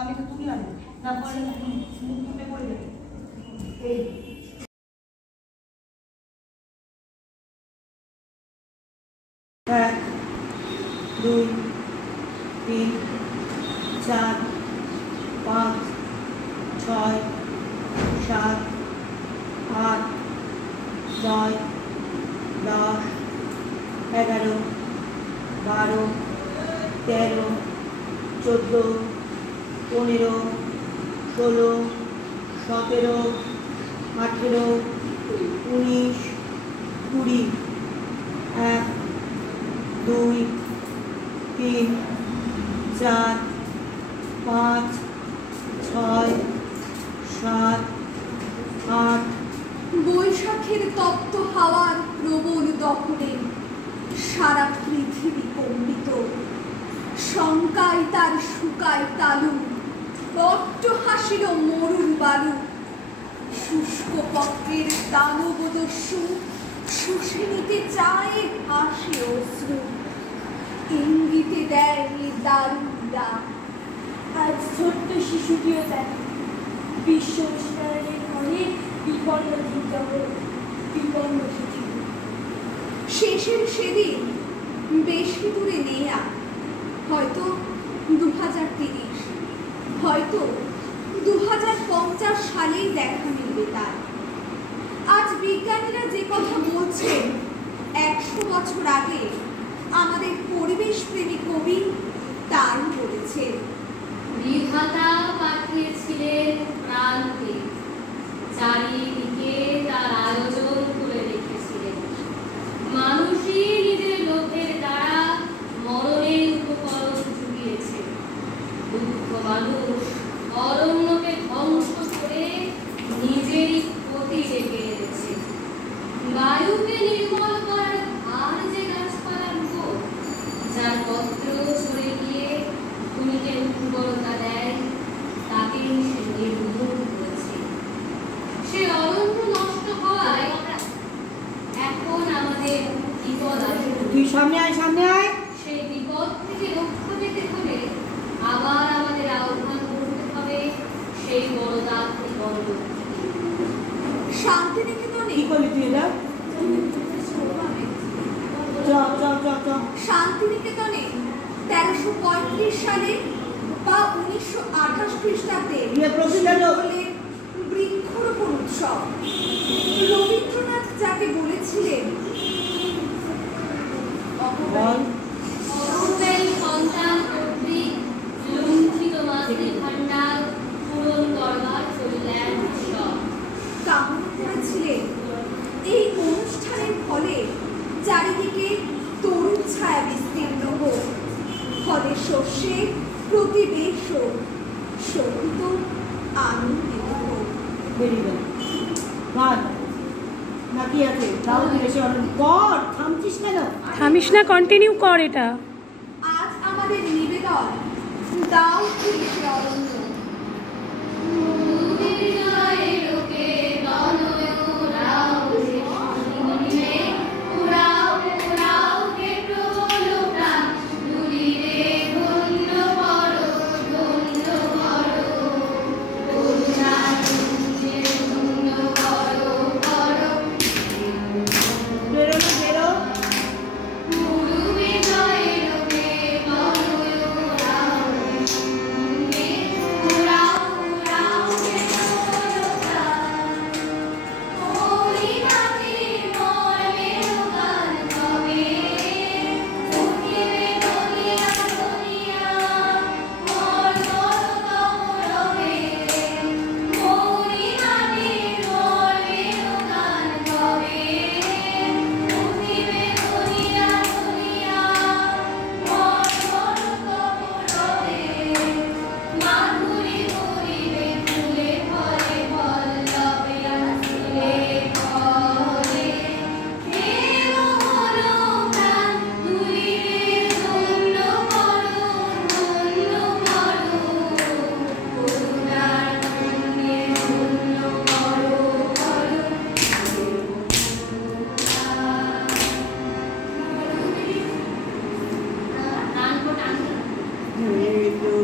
আমি তো তুলি আনি না পড়লে মুখ টুটে পড়ে যাবে। এই 1 2 3 4 5 6 7 8 9 10 11 12 13 14 15 16 17 18 19 20 1 2 3 4 5 6 7 8 বৈশাখের তপ্ত হাওয়ার প্রবল দখলে সারা পৃথিবী কম্পিত, শঙ্কায় তার শুকায় তালু, বট্ট হাসিল মরুর বালু, শুষ্ক পক্ষের দানবদস্যু শুষে নিতে চায় হাসে অশ্রু, ইঙ্গিতে দেয় দারুণ ডাক। আজ ছোট্ট শিশুটিও দেখ বিশ্ব উষ্ণায়নের ফলে বিপন্ন বিপন্ন পৃথিবী। শেষের সেদিন বেশি দূরে নেই আর, হয়তো 2030, হয়তো 2050 সালেই দেখা মিলবে তার। আজ বিজ্ঞানীরা যে কথা বলছেন 100 বছর আগে আমাদের পরিবেশ প্রেমী কবি তাই বলেছে। বিধাতা পাঠিয়েছিলেন প্রান্তে, চারিদিকে তার আয়োজন করে রেখেছিলেন। মানুষই নিজের লোভের দ্বারা মরণের উপকরণ জুগিয়েছে। দুঃখ মানুষ অরণ্যকে ধ্বংস করে নিজেরই ক্ষতি ডেকে এনেছে। বায়ুকে নির্মল করার আর যে গাছপালার উপর, যার পত্র ছড়ে গিয়ে ভূমিকে উর্বরতা দেয়, তাকেই সে নির্মূল করেছে। সে অরণ্য নষ্ট হওয়ায় এখন আমাদের বিপদ আসে। তুই সামনে আয়। সেই বিপদ থেকে রক্ষা পেতে হলে আবার আমাদের আহ্বান করতে হবে সেই বড়দাত্রী বন্ধ। শান্তিনিকেতনে কি করলি তুই এটা? শান্তিনিকেতনে 1335 সালে বা 1928 খ্রিস্টাব্দে বৃক্ষরোপণ উৎসব। রবীন্দ্রনাথ যাকে বলেছিলেন সন্তান কর্তৃক লুণ্ঠিত মাতৃভাণ্ডার পূরণ করবার কল্যাণ উৎসব কামনা করেছিলেন। এই অনুষ্ঠানের ফলে চারিদিকে তরুণ ছায়া বিস্তীর্ণ হোক, ফলে শস্যে প্রতিবেশ হোক, শোভিত আনন্দিত হোক। নাকি আছে তাও বেশি অনেক কর, থামছিস কেন? থামিস না, কন্টিনিউ কর এটা। আজ আমাদের নিবেদন, দাও ফিরে অরণ্য।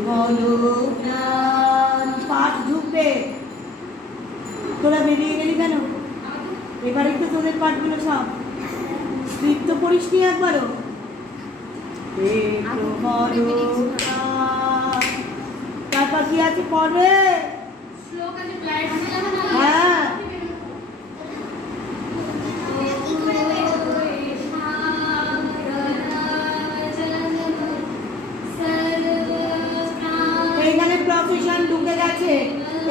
বলো প্রাণ পাঠ ঢুকবে। তোরা বেরিয়ে গেলি কেন? এবারে তো তোদের পাঠগুলো সব স্ক্রিপ্ট তো পড়িস নি একবারও। তারপর কি আছে পড়বে? হ্যাঁ এইখানে প্রফেশন ঢুকে গেছে,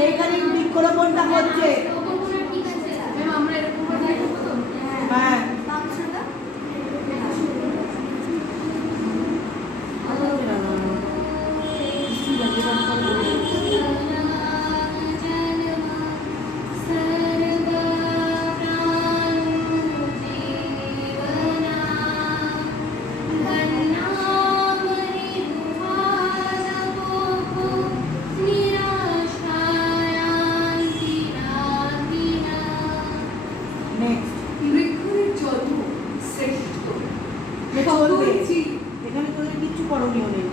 এইখানে বৃক্ষরোপণটা হচ্ছে। হ্যাঁ বৃক্ষের জন্ম শ্রেষ্ঠ। এখানে তোদের কিচ্ছু করণীয় নেই।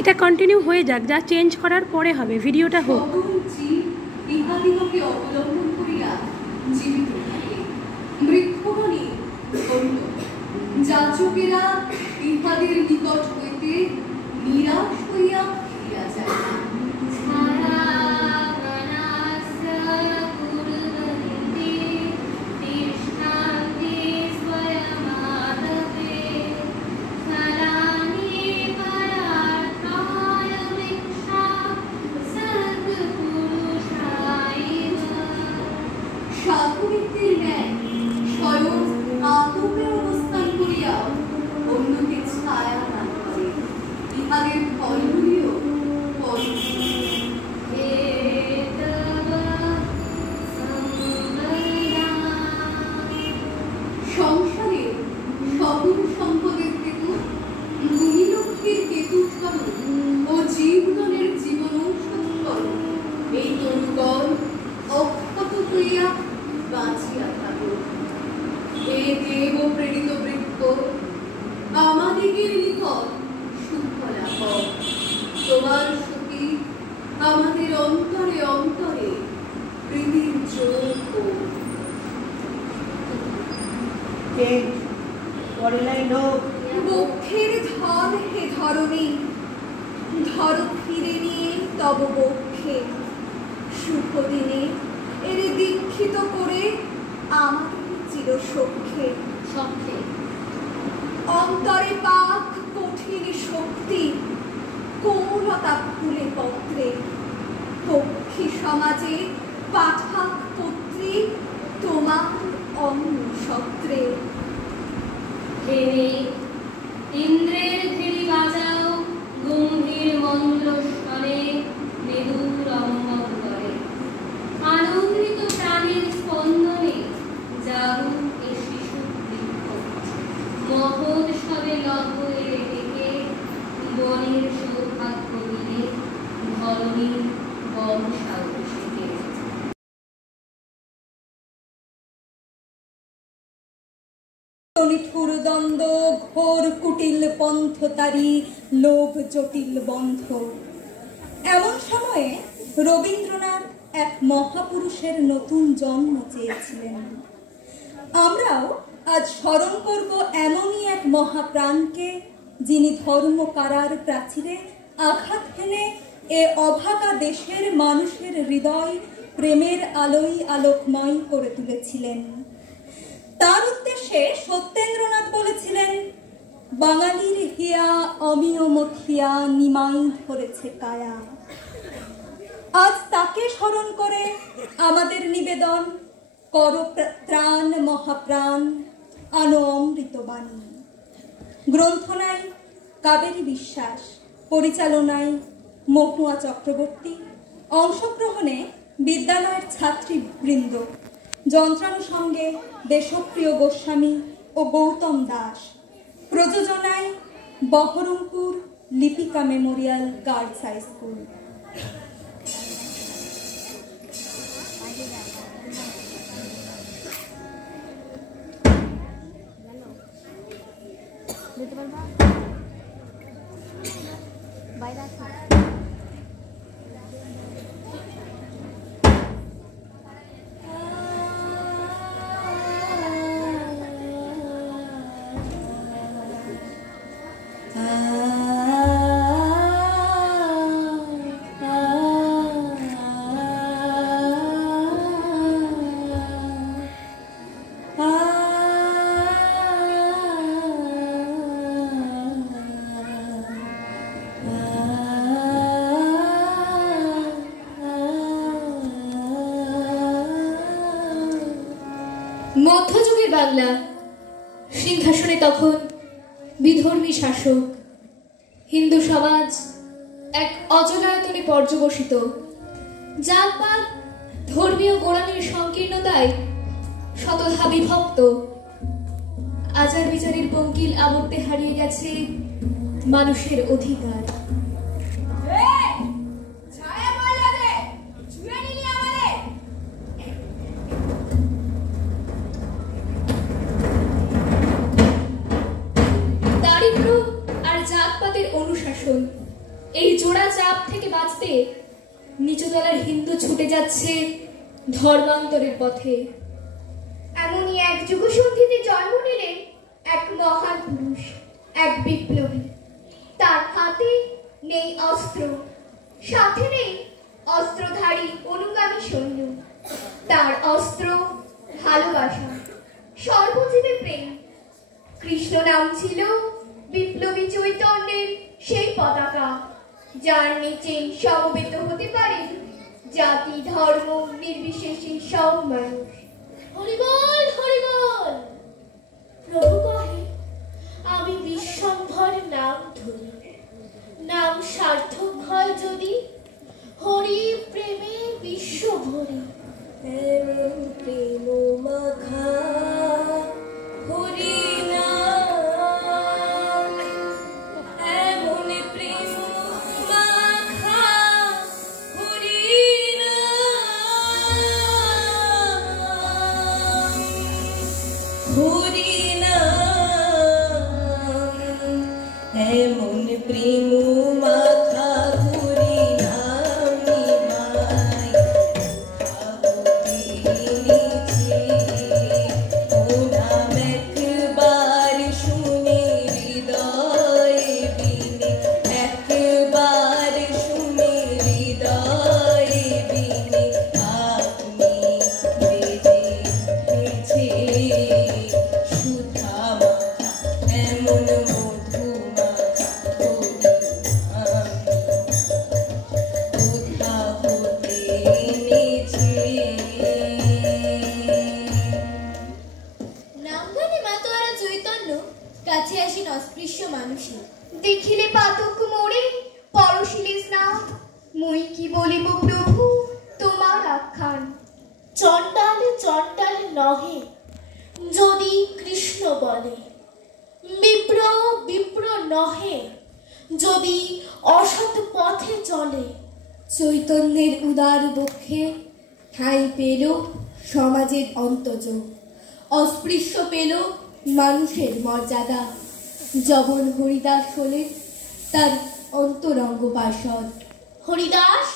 এটা কন্টিনিউ হয়ে যাক, যা চেঞ্জ করার পরে হবে, ভিডিওটা হোক। ইহাদিগকে অবলম্বন করিয়া জীবিত থাকে। বৃক্ষগণে ধন্য, যাচকেরা ইহাদের নিকট হইতে নিরাশ হইয়া ফিরিয়া যায় না। সাধুবৃত্তির ন্যায় স্বয়ং আতপে অবস্থান করিয়া অন্যকে ছায়া দান করে। ইহাদের ফলগুলিও সংসারে সকল সম্পদের কেতু, ভূমিলক্ষ্মীর কেতু স্বরূপ ও জীবনের জীবন ঔষধ এই তরুগণ অক্ষত হইয়া বাঁচিয়া থাকো। এ দেব প্রেরিত বৃক্ষ আমাদিগের নিকট সুফলা হোক। তোমার সতী আমাদের অন্তরে অন্তরে প্রীতির যোগ হোক। বক্ষের ধন হে ধরণী, ধর ফিরে নিয়ে তব বক্ষে শুভ দিনে এর দীক্ষিত করে আমাদের চিরসখ্যে। অন্তরে পাক কঠিন শক্তি, কোমলতা ফুলে পত্রে। পক্ষী সমাজে পাঠাক পত্রী, তোমার অন্ন সত্রে। ইন্দ্রের ধীরি বাজাও গম্ভীর মন্ত্র স্বরে, মৃদুর অঙ্গরে আনন্দিত প্রাণের স্পন্দনে জাগু এ শিশু বৃক্ষ। মহোৎসবে লহরে ডেকে বনের সৌভাগ্য মিলে ধরণীর বংশাবশেষে। নিঠুর দ্বন্দ্ব ঘোর কুটিল পন্থ তারি লোভ জটিল বন্ধ। এমন সময়ে রবীন্দ্রনাথ এক মহাপুরুষের নতুন জন্ম চেয়েছিলেন। আমরাও আজ স্মরণ করব এমনই এক মহাপ্রাণকে, যিনি ধর্ম কারার প্রাচীরে আঘাত হেনে এ অভাগা দেশের মানুষের হৃদয় প্রেমের আলোয় আলোকময় করে তুলেছিলেন। তার উদ্দেশ্যে সত্যেন্দ্রনাথ বলেছিলেন, বাঙালির হিয়া অমিয় মথিয়া নিমাই ধরেছে কায়া। আজ তাকে স্মরণ করে আমাদের নিবেদন, কর ত্রাণ মহাপ্রাণ আনো অমৃত বাণী। গ্রন্থনায় কাবেরী বিশ্বাস, পরিচালনায় মহুয়া চক্রবর্তী, অংশগ্রহণে বিদ্যালয়ের ছাত্রীবৃন্দ, যন্ত্রানুষঙ্গে দেশপ্রিয় গোস্বামী ও গৌতম দাস, প্রযোজনায় Baharampur Lipika memorial girls high school. দিতে পারবা? মধ্যযুগের বাংলা সিংহাসনে তখন বিধর্মী শাসক, হিন্দু সমাজ এক অজলায়তনে পর্যবসিত, জাতপাত ধর্মীয় গোড়ামির সংকীর্ণতায় শতধা বিভক্ত, আচার বিচারের পঙ্কিল আবর্তে হারিয়ে গেছে মানুষের অধিকার। দারিদ্র্য আর জাতপাতের অনুশাসন, এই জোড়া চাপ থেকে বাঁচতে নিচুতলার হিন্দু ছুটে যাচ্ছে ধর্মান্তরের পথে। এমনই এক যুগসন্ধিতে জন্ম নিলেন এক মহান পুরুষ, এক বিপ্লবী। তার হাতে নেই অস্ত্র, সাথে নেই অস্ত্রধারী অনুগামী সৈন্য। তার অস্ত্র ভালোবাসা, সর্বজীবে প্রেম। কৃষ্ণ নাম ছিল বিপ্লবী চৈতন্যের সেই পতাকা, যার নিচে সমবেত হতে পারে জাতি ধর্ম নির্বিশেষে সব মানুষ। হরিবল হরিবল। প্রভু কহে, আমি বিশ্বম্ভর নাম ধরি, নাম সার্থক হয় যদি হরি প্রেমে বিশ্ব ভরি। এমন প্রেম মাখা হরি নাম, এমন প্রেম মাখা হরি নাম, হরি নাম, এমন প্রেম মাখা হরি নাম নিমাই ভাবতে নিচে। ও নাম একবার শুনে হৃদয়ে বিনে, একবার শুনে হৃদয়ে বিনে আপনি বেজে উঠেছে সুধা মাখা, এমন মধু মাখা হরি নাম, কোথা হতে এনেছে। নামধানে মাতোয়ারা চৈতন্য কাছে আসেন অস্পৃশ্য মানুষের। দেখিলে পাতক মোড়ে পরশিলে স্নান, মুই কি বলিব প্রভু তোমার আখ্যান। চণ্ডাল চণ্ডাল নহে যদি কৃষ্ণ বলে, বিপ্র বিপ্র নহে যদি অসৎ পথে চলে। চৈতন্যের উদার বক্ষে ঠাঁই পেল সমাজের অন্তযোগ, অস্পৃশ্য পেল মানুষের মর্যাদা। জবন হরিদাস হলেন তার অন্তরঙ্গ পার্ষদ। হরিদাস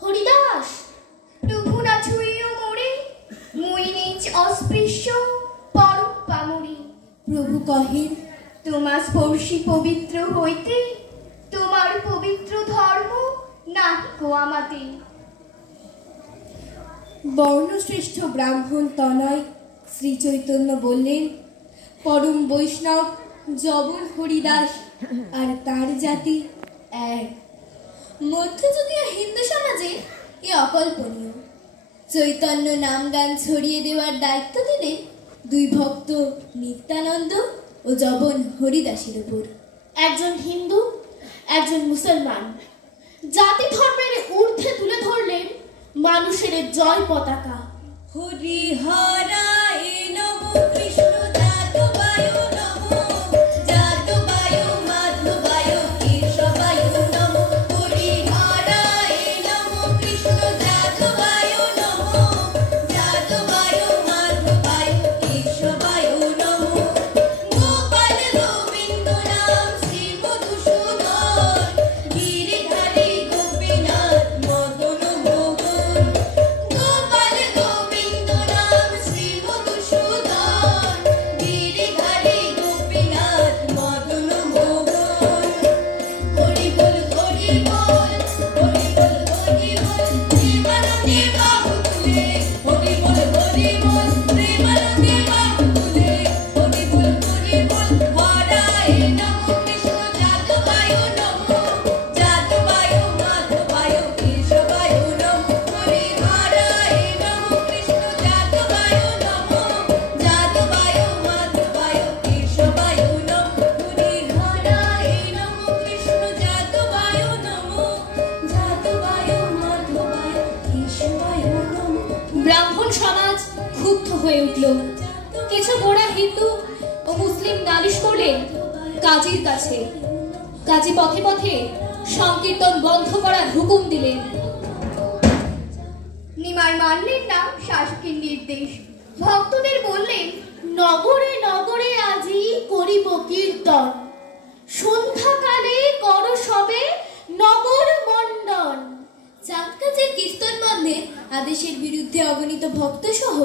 হরিদাস, প্রভু না ছুঁয়েও মোরে, মুই নিজ অস্পৃশ্য পরম পামরি। প্রভু কহেন, তোমার স্পর্শী পবিত্র হইতে তোমার পবিত্র ধর্ম নাহি গো আমাতে। বর্ণশ্রেষ্ঠ ব্রাহ্মণ তনয় শ্রী চৈতন্য বললেন, পরম বৈষ্ণব জবন হরিদাস আর তার জাতি এক। মধ্যযুগীয় হিন্দু সমাজে এ অকল্পনীয়। চৈতন্য নাম গান ছড়িয়ে দেওয়ার দায়িত্ব দিলেন দুই ভক্ত নিত্যানন্দ ও জবন হরিদাসের উপর। একজন হিন্দু, একজন মুসলমান, জাতি ধর্মের ঊর্ধ্বে তুলে ধরলেন মানুষের জয় পতাকা। হরিহরায় নমো কৃষ্ণ যাদবায় নমো, যাদবায় মাধবায় কেশবায় নমো। হরিহরায় নমো কৃষ্ণ যাদবায় নমো, যাদবায় মাধবায় কেশবায় নমো। গোপাল গোবিন্দ নাম শ্রী মধুসূদন, হয়ে উঠল। কিছু গোড়া হিন্দু ও মুসলিম নালিশ করলেন কাজীর কাছে। কাজী পথে পথে সংকীর্তন বন্ধ করার হুকুম দিলেন। নিমাই মানলেন না শাসকের নির্দেশ। ভক্তদের বললেন, নগরে নগরে আজি করিব কীর্তন, সন্ধ্যাকালে কর সবে নগর মণ্ডন। চাঁদকাজের কীর্তন বন্ধের আদেশের বিরুদ্ধে অগণিত ভক্ত সহ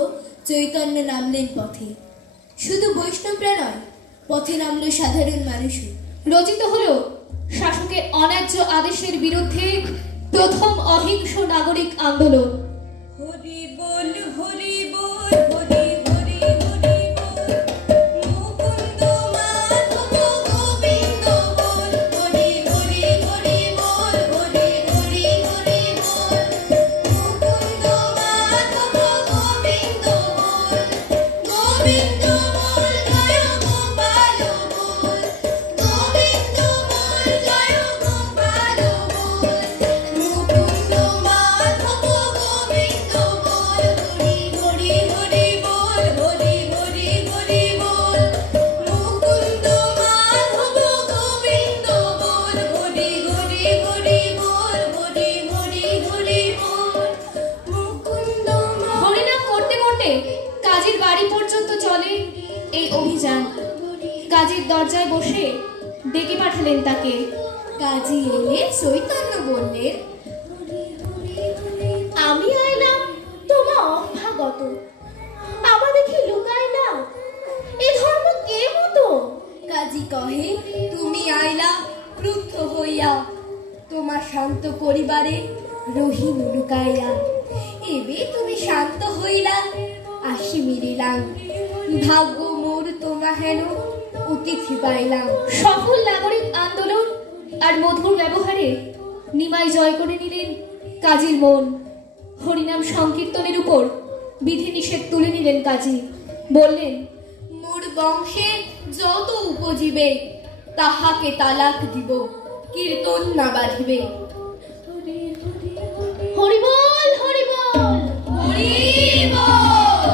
চৈতন্য নামলেন পথে। শুধু বৈষ্ণবরা নয়, পথে নামল সাধারণ মানুষও। রচিত হলো শাসকের অন্যায্য আদেশের বিরুদ্ধে প্রথম অহিংস নাগরিক আন্দোলন। হরি বল হরি বল হরি হরি হরি বল, মুকুন্দ মাধব গোবিন্দ বল, হরি হরি হরি বল, হরি হরি হরি বল, মুকুন্দ মাধব গোবিন্দ বল, গোবিন্দ বল জয় গোপাল বল, গোবিন্দ বল জয় গোপাল বল, মুকুন্দ মাধব গোবিন্দ বল, হরি হরি হরি বল, হরি হরি হরি বল, মুকুন্দ মাধব গোবিন্দ বল, হরি হরি হরি বল, হরি হরি হরি বল, মুকুন্দ হরিনাম করতে করতে কাজীর বাড়ি পর্যন্ত চলে এই অভিযান। কাজীর দরজায় বসে ডেকে পাঠালেন তাকে। কাজী এলে চৈতন্য বললেন, আমি আইলাম তোমা অভ্যাগত, আমার দেখি লুকাই না, এ ধর্ম কে মতো? কাজী কহে, তুমি আইলা ক্রুদ্ধ হইয়া, তোমার শান্ত পরিবারে রহিম লুকাইয়া, এবে তুমি শান্ত হইলা, আসি মিলিলাম, ভাগ্য মোর তোমা হেন অতিথি পাইলাম। সফল নাগরিক আন্দোলন আর মধুর ব্যবহারে নিমাই জয় করে নিলেন কাজীর মন। হরিনাম সংকীর্তনের উপর বিধিনিষেধ তুলে নিলেন কাজী। বললেন, মোর বংশে যত উপজীবে তাহাকে তালাক দিব, কীর্তন না বাঁধিবে। হরিবল হরিবল হরিবল,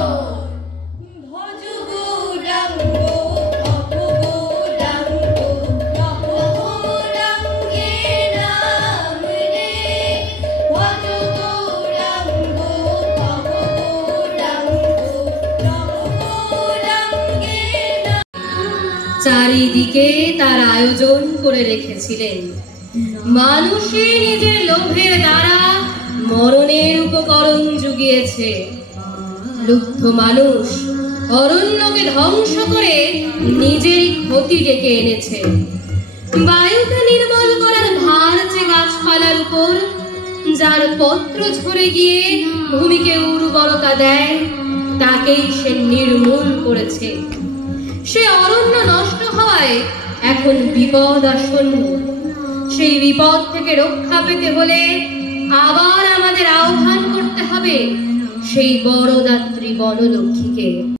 ভজ গৌরাঙ্গ তব গৌরাঙ্গ, তব গৌরাঙ্গে নাম রে, ভজ গৌরাঙ্গ তব গৌরাঙ্গ, তব গৌরাঙ্গে নাম। চারিদিকে তার আয়োজন করে রেখেছিলেন। মানুষে নিজের লোভের দ্বারা মরণের উপকরণ জুগিয়েছে। লুব্ধ মানুষ অরণ্যকে ধ্বংস করে নিজের ক্ষতি ডেকে এনেছে। বায়ুকে নির্মল করার ভার যে গাছপালার উপর, যার পত্র ঝরে গিয়ে ভূমিকে উর্বরতা দেয়, তাকেই সে নির্মূল করেছে। সে অরণ্য নষ্ট হওয়ায় এখন বিপদ আসন্ন। সেই বিপদ থেকে রক্ষা পেতে হলে আবার আমাদের আহ্বান করতে হবে সেই বড়দাত্রী বনলক্ষ্মীকে।